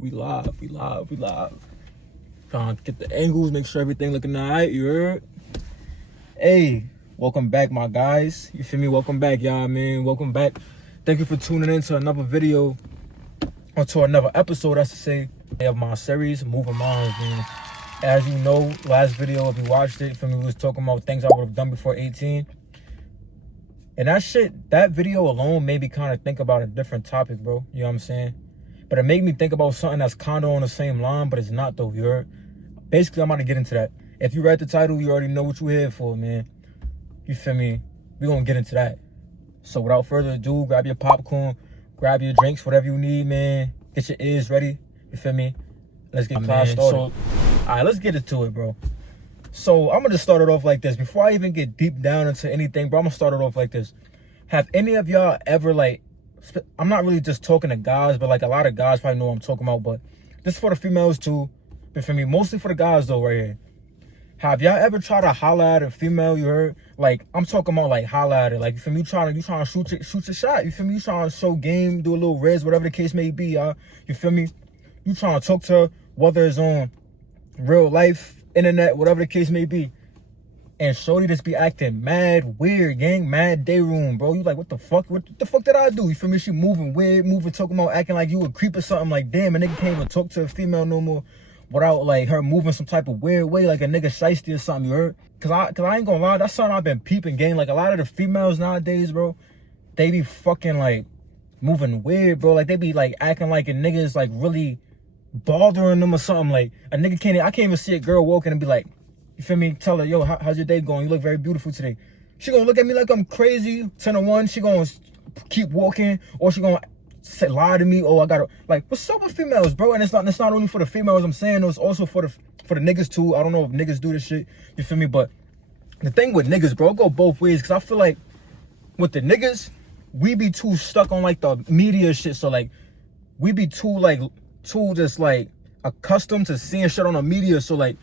We live. Trying to get the angles, make sure everything looking alright, you heard? Hey, welcome back, my guys. You feel me? Welcome back, y'all, man. Welcome back. Thank you for tuning in to another video, or to another episode, I should say, of my series, Moving Minds, man. As you know, last video, if you watched it, for me, we was talking about things I would have done before 18. And that video alone made me kind of think about a different topic, bro. You know what I'm saying? But it made me think about something that's kind of on the same line, but it's not, though. You heard? Basically, I'm about to get into that. If you read the title, you already know what you're here for, man. You feel me? We're going to get into that. So without further ado, grab your popcorn, grab your drinks, whatever you need, man. Get your ears ready. You feel me? Let's get class started. All right, let's get into it, bro. So I'm going to start it off like this. Before I even get deep down into anything, bro, I'm going to start it off like this. Have any of y'all ever, like, I'm not really just talking to guys, but like a lot of guys probably know what I'm talking about, but this is for the females too. But for me, mostly for the guys though, right here. Have y'all ever tried to holler at a female, you heard? Like, I'm talking about like holler at her. Like, you feel me? You trying to shoot your shot. You feel me? You trying to show game, do a little res, whatever the case may be, y'all. You feel me? You trying to talk to her, whether it's on real life, internet, whatever the case may be. And shorty just be acting mad weird, gang, mad day room, bro. You like, what the fuck? What the fuck did I do? You feel me? She moving weird, talking about acting like you a creep or something. Like, damn, a nigga can't even talk to a female no more without like her moving some type of weird way, like a nigga shiesty or something, you heard? Cause I ain't gonna lie, that's something I've been peeping, gang. Like, a lot of the females nowadays, bro, they be fucking like moving weird, bro. Like, they be like acting like a nigga is like really bothering them or something. Like, a nigga I can't even see a girl walking and be like, you feel me? Tell her, yo, how's your day going? You look very beautiful today. She gonna look at me like I'm crazy, 10 to 1. She gonna keep walking, or she gonna lie to me. Oh, I gotta, like, what's up with females, bro? And it's not only for the females, I'm saying, it's also for the niggas too. I don't know if niggas do this shit, you feel me? But the thing with niggas, bro, it go both ways. Cause I feel like with the niggas, we be too stuck on like the media shit. So like, we be too just like accustomed to seeing shit on the media. So like,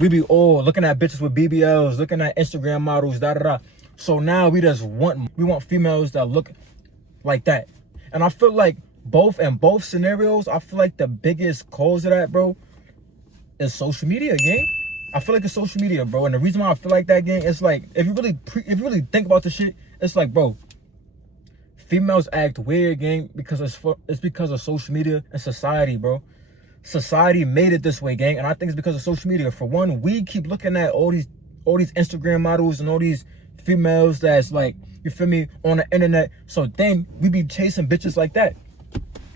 we be all looking at bitches with BBLs, looking at Instagram models, da. So now we want females that look like that. And I feel like in both scenarios, I feel like the biggest cause of that, bro, is social media, gang. I feel like it's social media, bro. And the reason why I feel like that, gang, it's like, if you really think about the shit, it's like, bro, females act weird, gang, because it's because of social media and society, bro. Society made it this way, gang, and I think it's because of social media. For one, we keep looking at all these Instagram models and all these females that's like, you feel me, on the internet. So then we be chasing bitches like that.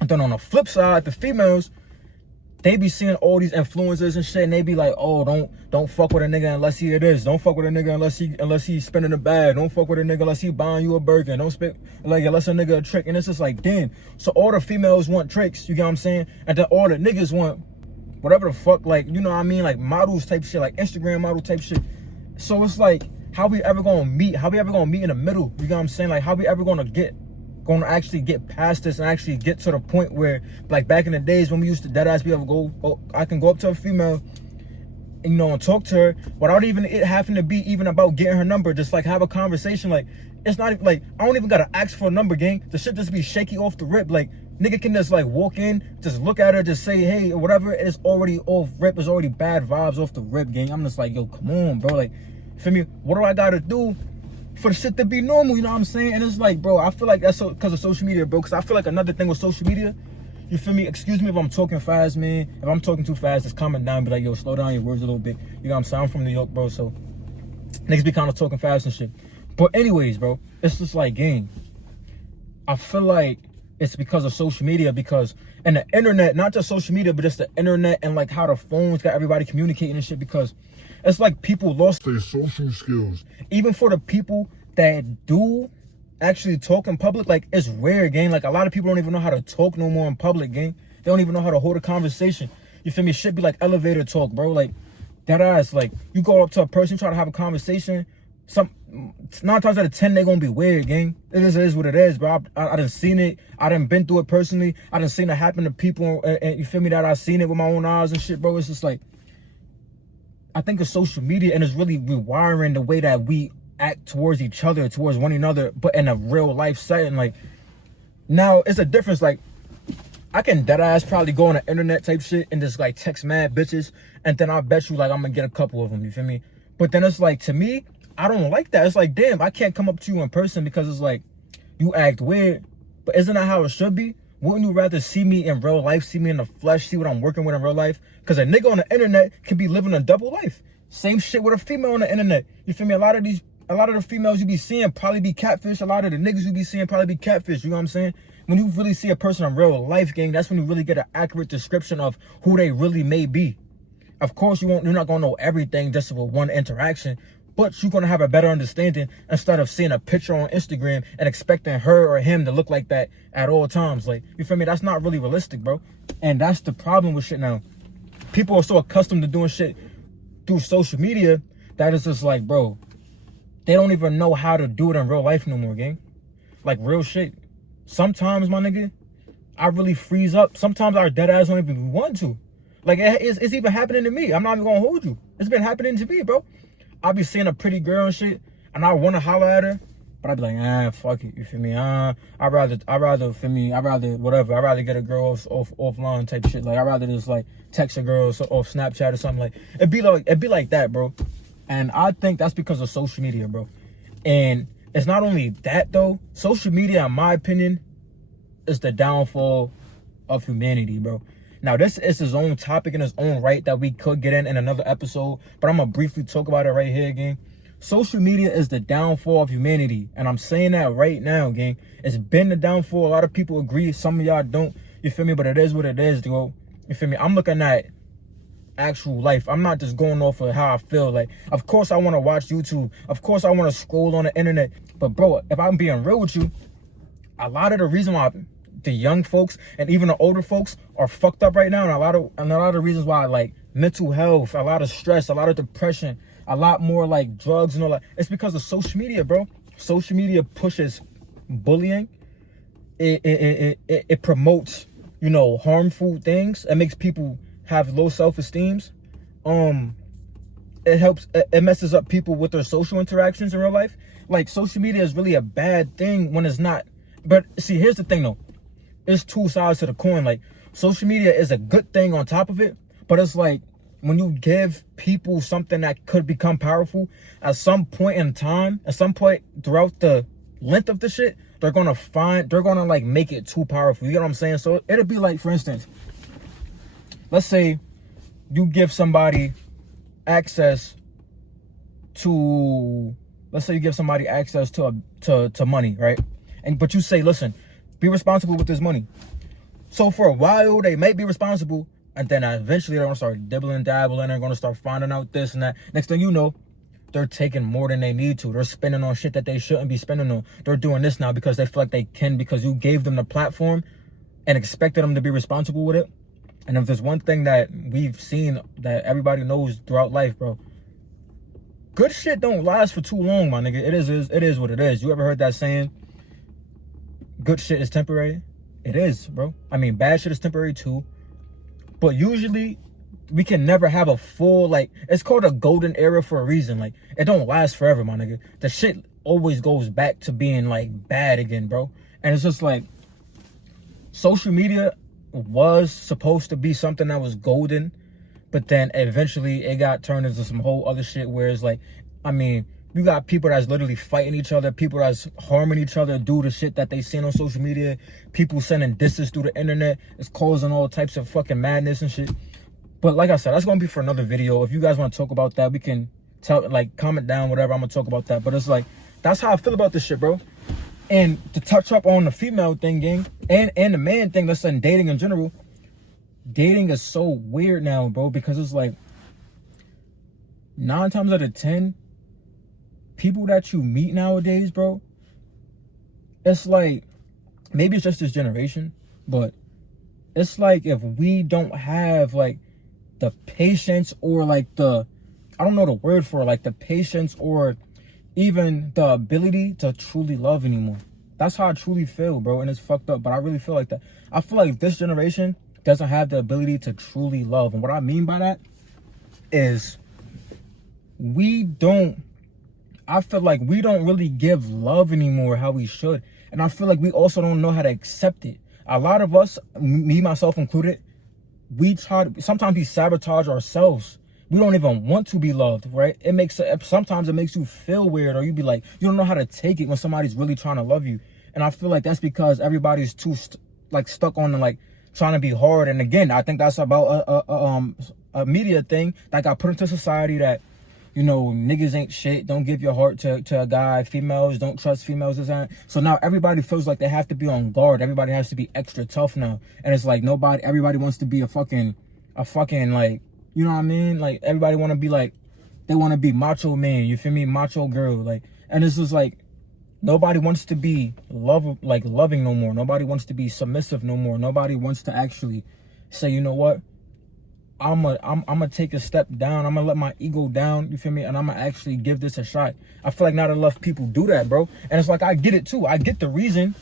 And then on the flip side, the females, they be seeing all these influencers and shit, and they be like, oh, don't fuck with a nigga unless he it is. Don't fuck with a nigga unless he's spending a bag. Don't fuck with a nigga unless he buying you a burger. Don't spend like unless a nigga a trick. And it's just like, damn. So all the females want tricks, you get what I'm saying? And then all the niggas want whatever the fuck, like, you know what I mean? Like models type shit, like Instagram model type shit. So it's like, how we ever gonna meet? How we ever gonna meet in the middle? You get what I'm saying? Like, how we ever gonna actually get past this and actually get to the point where, like, back in the days when we used to deadass be able to go, oh, I can go up to a female, and, you know, and talk to her without even it having to be even about getting her number. Just like have a conversation. Like, it's not even like I don't even gotta ask for a number, gang. The shit just be shaky off the rip. Like, nigga can just like walk in, just look at her, just say hey or whatever. It's already off rip. It's already bad vibes off the rip, gang. I'm just like, yo, come on, bro. Like, feel me? What do I gotta do for the shit to be normal, you know what I'm saying? And it's like, bro, I feel like that's because of social media, bro. Because I feel like another thing with social media, you feel me? Excuse me if I'm talking fast, man. If I'm talking too fast, just comment down and be like, yo, slow down your words a little bit. You know what I'm saying? I'm from New York, bro, so niggas be kind of talking fast and shit. But anyways, bro, it's just like, gang, I feel like it's because of social media, because, and the internet, not just social media, but just the internet and like how the phones got everybody communicating and shit, because it's like people lost their social skills. Even for the people that do actually talk in public, like, it's rare, gang. Like, a lot of people don't even know how to talk no more in public, gang. They don't even know how to hold a conversation. You feel me? Shit be like elevator talk, bro. Like, that ass, like, you go up to a person, try to have a conversation, 9 times out of 10, they gonna be weird, gang. It is what it is, bro. I done seen it. I done been through it personally. I done seen it happen to people, and you feel me, that I seen it with my own eyes and shit, bro. It's just like, I think of social media, and it's really rewiring the way that we act towards each other, towards one another, but in a real life setting. Like, now it's a difference. Like, I can dead ass probably go on the internet type shit and just like text mad bitches, and then I bet you like I'm gonna get a couple of them. You feel me? But then it's like, to me, I don't like that. It's like, damn, I can't come up to you in person because it's like you act weird. But isn't that how it should be? Wouldn't you rather see me in real life, see me in the flesh, see what I'm working with in real life? Because a nigga on the internet can be living a double life. Same shit with a female on the internet. You feel me? A lot of the females you be seeing probably be catfish. A lot of the niggas you be seeing probably be catfish. You know what I'm saying? When you really see a person in real life, gang, that's when you really get an accurate description of who they really may be. Of course, you're not gonna know everything just with one interaction, but you're gonna have a better understanding instead of seeing a picture on Instagram and expecting her or him to look like that at all times. Like, you feel me? That's not really realistic, bro. And that's the problem with shit now. People are so accustomed to doing shit through social media that it's just like, bro, they don't even know how to do it in real life no more, gang. Like, real shit. Sometimes, my nigga, I really freeze up. Sometimes our dead ass don't even want to. Like, it's even happening to me. I'm not even gonna hold you. It's been happening to me, bro. I'll be seeing a pretty girl and shit, and I want to holler at her, but I'd be like, fuck it, you feel me? I'd rather, whatever. I'd rather get a girl offline type shit. Like, I'd rather just, like, text a girl off Snapchat or something. Like, it'd be like that, bro. And I think that's because of social media, bro. And it's not only that, though. Social media, in my opinion, is the downfall of humanity, bro. Now, this is his own topic in his own right that we could get in another episode, but I'm going to briefly talk about it right here, gang. Social media is the downfall of humanity, and I'm saying that right now, gang. It's been the downfall. A lot of people agree. Some of y'all don't, you feel me? But it is what it is, bro. You feel me? I'm looking at actual life. I'm not just going off of how I feel. Like, of course I want to watch YouTube. Of course I want to scroll on the internet. But, bro, if I'm being real with you, a lot of the reason why the young folks and even the older folks are fucked up right now, and a lot of reasons why, like, mental health, a lot of stress, a lot of depression, a lot more like drugs and all that, it's because of social media, bro. Social media pushes bullying. It promotes, you know, harmful things. It makes people have low self-esteems. It messes up people with their social interactions in real life. Like, social media is really a bad thing when it's not. But see, here's the thing though. It's two sides to the coin. Like, social media is a good thing on top of it, but it's like when you give people something that could become powerful, at some point in time, at some point throughout the length of the shit, they're gonna like make it too powerful. You get what I'm saying? So it'll be like, for instance, let's say you give somebody access to, to money, right? But you say, listen, be responsible with this money. So for a while, they might be responsible, and then eventually they're going to start dibbling, dabbling, they're going to start finding out this and that. Next thing you know, they're taking more than they need to. They're spending on shit that they shouldn't be spending on. They're doing this now because they feel like they can, because you gave them the platform and expected them to be responsible with it. And if there's one thing that we've seen that everybody knows throughout life, bro, good shit don't last for too long, my nigga. It is what it is. You ever heard that saying? Good shit is temporary. It is, bro. I mean, bad shit is temporary too. But usually, we can never have a full, like, it's called a golden era for a reason. Like, it don't last forever, my nigga. The shit always goes back to being, like, bad again, bro. And it's just like, social media was supposed to be something that was golden, but then eventually it got turned into some whole other shit where it's like, I mean, you got people that's literally fighting each other, people that's harming each other due to shit that they seen on social media, people sending disses through the internet. It's causing all types of fucking madness and shit. But like I said, that's gonna be for another video. If you guys want to talk about that, we can comment down, whatever. I'm gonna talk about that. But it's like, that's how I feel about this shit, bro. And to touch up on the female thing, gang, and the man thing, let's say dating in general, dating is so weird now, bro, because it's like 9 times out of 10, people that you meet nowadays, bro, it's like, maybe it's just this generation, but it's like if we don't have like the patience or like the, I don't know the word for it, like the patience or even the ability to truly love anymore. That's how I truly feel, bro, and it's fucked up, but I really feel like that. I feel like this generation doesn't have the ability to truly love, and what I mean by that is I feel like we don't really give love anymore how we should. And I feel like we also don't know how to accept it. A lot of us, me, myself included, sometimes we sabotage ourselves. We don't even want to be loved, right? Sometimes it makes you feel weird, or you be like, you don't know how to take it when somebody's really trying to love you. And I feel like that's because everybody's too stuck on like trying to be hard. And again, I think that's about a media thing that got put into society, that, you know, niggas ain't shit. Don't give your heart to a guy. Females, don't trust females. So now everybody feels like they have to be on guard. Everybody has to be extra tough now. And it's like everybody wants to be a fucking like, you know what I mean? Like, everybody want to be like, they want to be macho man. You feel me? Macho girl. Like, and it's just like, nobody wants to be loving no more. Nobody wants to be submissive no more. Nobody wants to actually say, you know what? I'm gonna take a step down. I'm gonna let my ego down. You feel me? And I'm gonna actually give this a shot. I feel like not enough people do that, bro. And it's like, I get it too. I get the reason,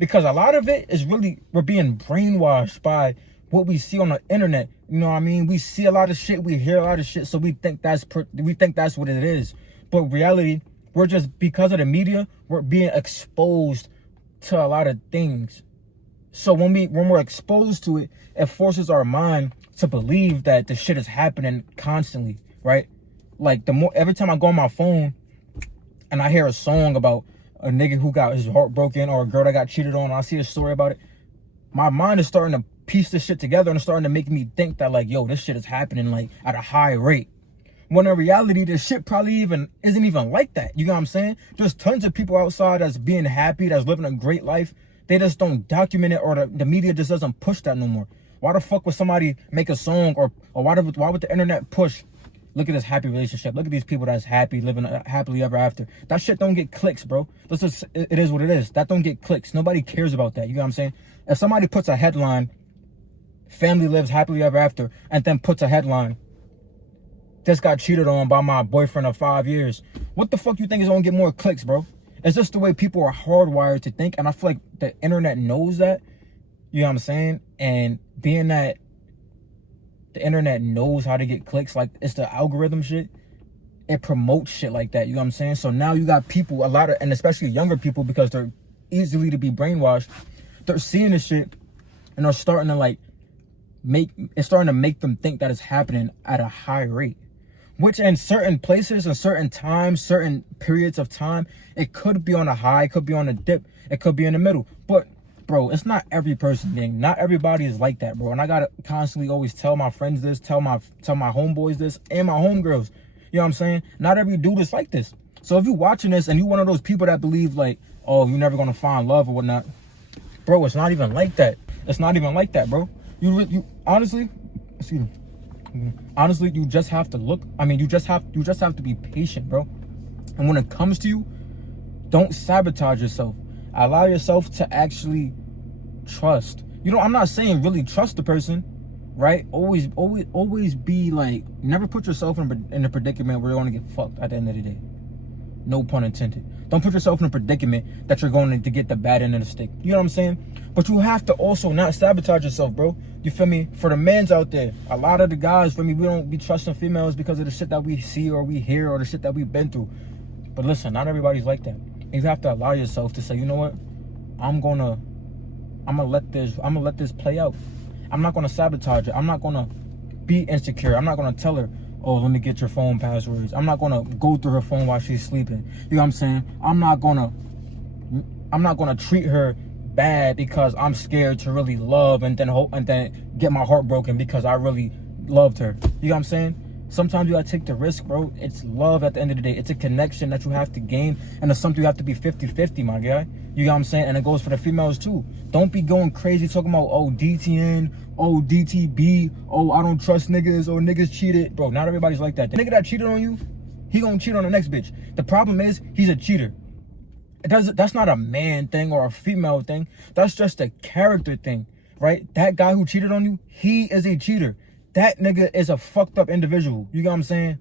because a lot of it is really, we're being brainwashed by what we see on the internet. You know what I mean? We see a lot of shit. We hear a lot of shit. So we think that's what it is. But reality, we're just, because of the media, we're being exposed to a lot of things. So when we're exposed to it, it forces our mind to believe that the shit is happening constantly, right? Like, every time I go on my phone and I hear a song about a nigga who got his heart broken, or a girl that got cheated on, I see a story about it, my mind is starting to piece this shit together, and it's starting to make me think that, like, yo, this shit is happening like at a high rate. When in reality, this shit probably isn't even like that. You know what I'm saying? There's tons of people outside that's being happy, that's living a great life. They just don't document it, or the media just doesn't push that no more. Why the fuck would somebody make a song, or why would the internet push, look at this happy relationship, look at these people that's happy, living happily ever after? That shit don't get clicks, bro. It is what it is. That don't get clicks. Nobody cares about that. You know what I'm saying? If somebody puts a headline, family lives happily ever after, and then puts a headline, just got cheated on by my boyfriend of 5 years, what the fuck you think is gonna get more clicks, bro? It's just the way people are hardwired to think. And I feel like the internet knows that. You know what I'm saying? And being that the internet knows how to get clicks, like, it's the algorithm shit, it promotes shit like that. You know what I'm saying? So now you got people, and especially younger people, because they're easily to be brainwashed, they're seeing this shit, and they're starting to make them think that it's happening at a high rate. Which in certain places, in certain times, certain periods of time, it could be on a high, it could be on a dip, it could be in the middle. But, bro, it's not every person, gang. Not everybody is like that, bro. And I gotta constantly always tell my friends this, tell my homeboys this, and my homegirls. You know what I'm saying? Not every dude is like this. So if you're watching this and you're one of those people that believe, like, oh, you're never gonna find love or whatnot, bro, it's not even like that. It's not even like that, bro. You honestly, excuse me. Honestly, you just have to look. I mean, you just have to be patient, bro. And when it comes to you, don't sabotage yourself. Allow yourself to actually trust. You know, I'm not saying really trust the person, right? Always be like, never put yourself in a predicament where you're going to get fucked at the end of the day. No pun intended. Don't put yourself in a predicament that you're going to get the bad end of the stick. You know what I'm saying? But you have to also not sabotage yourself, bro. You feel me? For the men's out there, a lot of the guys, for me, we don't be trusting females because of the shit that we see or we hear or the shit that we've been through. But listen, not everybody's like that. You have to allow yourself to say, you know what? I'm gonna let this play out. I'm not gonna sabotage it. I'm not gonna be insecure. I'm not gonna tell her, oh, let me get your phone passwords. I'm not gonna go through her phone while she's sleeping. You know what I'm saying? I'm not gonna treat her bad because I'm scared to really love and then get my heart broken because I really loved her. You know what I'm saying? Sometimes you gotta take the risk, bro. It's love at the end of the day. It's a connection that you have to gain, and it's something you have to be 50-50, my guy. You know what I'm saying? And it goes for the females too. Don't be going crazy talking about, oh, DTN, oh, DTB, oh, I don't trust niggas, or niggas cheated. Bro, not everybody's like that. The nigga that cheated on you, he gonna cheat on the next bitch. The problem is, he's a cheater. That's not a man thing or a female thing. That's just a character thing, right? That guy who cheated on you, he is a cheater. That nigga is a fucked up individual. You know what I'm saying?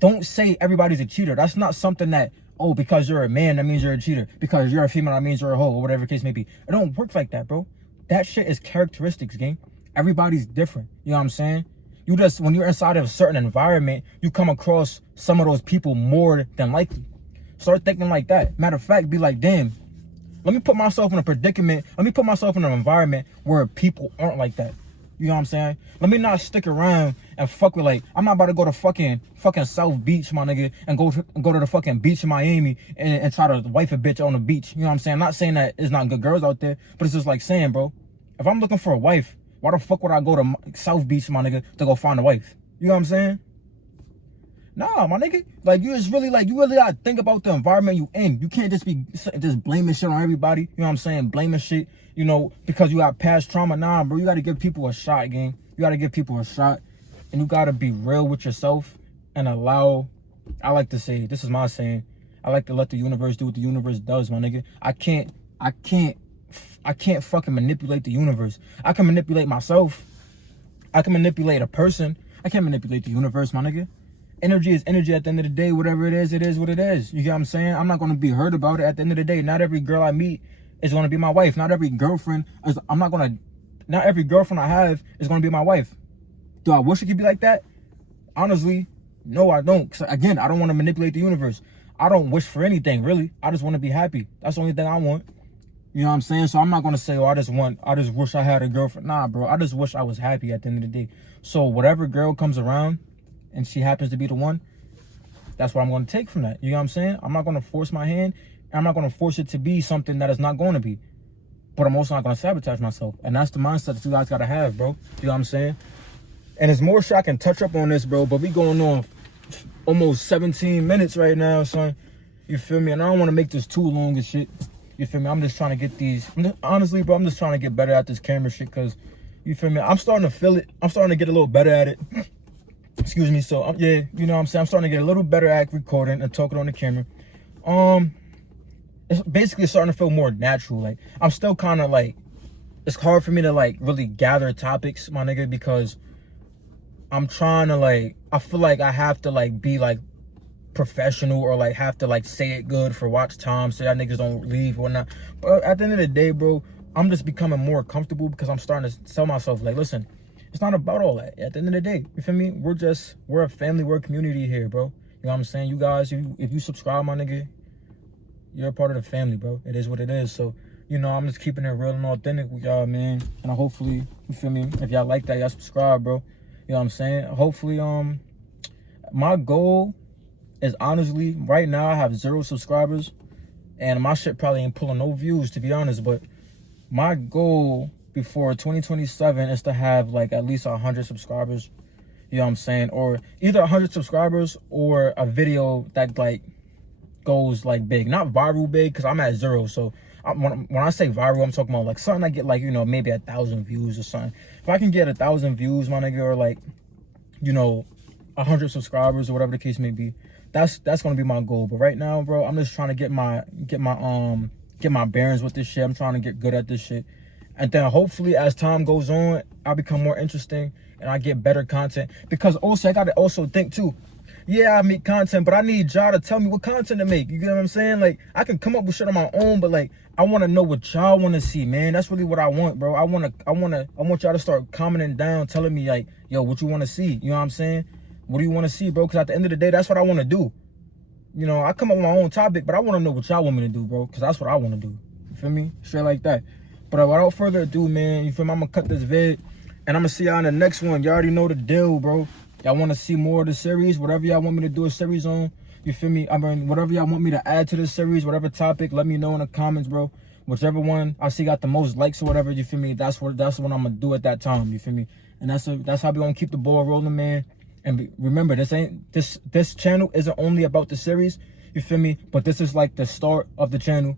Don't say everybody's a cheater. That's not something that, oh, because you're a man, that means you're a cheater. Because you're a female, that means you're a hoe, or whatever the case may be. It don't work like that, bro. That shit is characteristics, gang. Everybody's different. You know what I'm saying? When you're inside of a certain environment, you come across some of those people more than likely. Start thinking like that. Matter of fact, be like, damn, Let me put myself in a predicament. Let me put myself in an environment where people aren't like that. You know what I'm saying? Let me not stick around and fuck with, like, I'm not about to go to fucking South Beach, my nigga, and go to the fucking beach in Miami and try to wife a bitch on the beach. You know what I'm saying? I'm not saying that it's not good girls out there, but it's just like saying, bro, if I'm looking for a wife, why the fuck would I go to South Beach, my nigga, to go find a wife? You know what I'm saying? Nah, my nigga. Like, you really gotta think about the environment you in. You can't just be just blaming shit on everybody. You know what I'm saying? Blaming shit, you know, because you got past trauma. Nah, bro, you gotta give people a shot, gang. You gotta give people a shot. And you gotta be real with yourself and allow, I like to say, this is my saying, I like to let the universe do what the universe does, my nigga. I can't fucking manipulate the universe. I can manipulate myself. I can manipulate a person. I can't manipulate the universe, my nigga. Energy is energy at the end of the day. Whatever it is what it is. You get what I'm saying? I'm not going to be hurt about it at the end of the day. Not every girl I meet is going to be my wife. Not every girlfriend not every girlfriend I have is going to be my wife. Do I wish it could be like that? Honestly, no, I don't. 'Cause again, I don't want to manipulate the universe. I don't wish for anything, really. I just want to be happy. That's the only thing I want. You know what I'm saying? So I'm not going to say, oh, I just wish I had a girlfriend. Nah, bro. I just wish I was happy at the end of the day. So whatever girl comes around and she happens to be the one, that's what I'm going to take from that. You know what I'm saying? I'm not going to force my hand. And I'm not going to force it to be something that it's not going to be. But I'm also not going to sabotage myself. And that's the mindset that you guys got to have, bro. You know what I'm saying? And there's more shit I can touch up on this, bro. But we going on almost 17 minutes right now, son. You feel me? And I don't want to make this too long and shit. You feel me? I'm just trying to get these. Honestly, bro, I'm just trying to get better at this camera shit. Because, you feel me? I'm starting to feel it. I'm starting to get a little better at it. Excuse me. So, yeah, you know what I'm saying? I'm starting to get a little better at recording and talking on the camera. It's basically starting to feel more natural. Like, I'm still kind of like, it's hard for me to like really gather topics, my nigga, because I'm trying to like, I feel like I have to like be like professional or like have to like say it good for watch time so y'all niggas don't leave or not. But at the end of the day, bro, I'm just becoming more comfortable because I'm starting to tell myself, like, listen, it's not about all that. At the end of the day, you feel me? We're a family, we're a community here, bro. You know what I'm saying? You guys, if you subscribe, my nigga, you're a part of the family, bro. It is what it is. So, you know, I'm just keeping it real and authentic with y'all, man. And hopefully, you feel me? If y'all like that, y'all subscribe, bro. You know what I'm saying? Hopefully, my goal is honestly, right now I have 0 subscribers. And my shit probably ain't pulling no views, to be honest. But my goal before 2027 is to have like at least 100 subscribers. You know what I'm saying? Or either 100 subscribers or a video that like goes like big, not viral big, because I'm at 0. So when I say viral, I'm talking about like something I get like, you know, maybe 1,000 views or something. If I can get 1,000 views, my nigga, or like, you know, 100 subscribers or whatever the case may be, that's gonna be my goal. But right now, bro, I'm just trying to get my bearings with this shit. I'm trying to get good at this shit. And then hopefully as time goes on, I become more interesting and I get better content. Because also I gotta also think too, yeah, I make content, but I need y'all to tell me what content to make. You get what I'm saying? Like, I can come up with shit on my own, but like, I want to know what y'all want to see, man. That's really what I want, bro. I want y'all to start commenting down, telling me like, yo, what you want to see? You know what I'm saying? What do you want to see, bro? Because at the end of the day, that's what I want to do. You know, I come up with my own topic, but I want to know what y'all want me to do, bro. Because that's what I want to do. You feel me? Straight like that. But without further ado, man, you feel me? I'm going to cut this vid, and I'm going to see y'all in the next one. You already know the deal, bro. Y'all want to see more of the series, whatever y'all want me to do a series on, you feel me? I mean, whatever y'all want me to add to the series, whatever topic, let me know in the comments, bro. Whichever one I see got the most likes or whatever, you feel me? That's what I'm gonna do at that time, you feel me? And that's how we gonna keep the ball rolling, man. And remember, this channel isn't only about the series, you feel me? But this is like the start of the channel,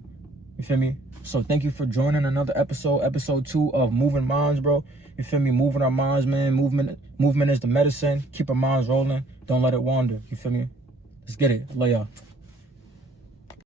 you feel me? So thank you for joining another episode 2 of Moving Minds, bro. You feel me? Moving our minds, man. Movement is the medicine. Keep our minds rolling. Don't let it wander. You feel me? Let's get it. Love y'all.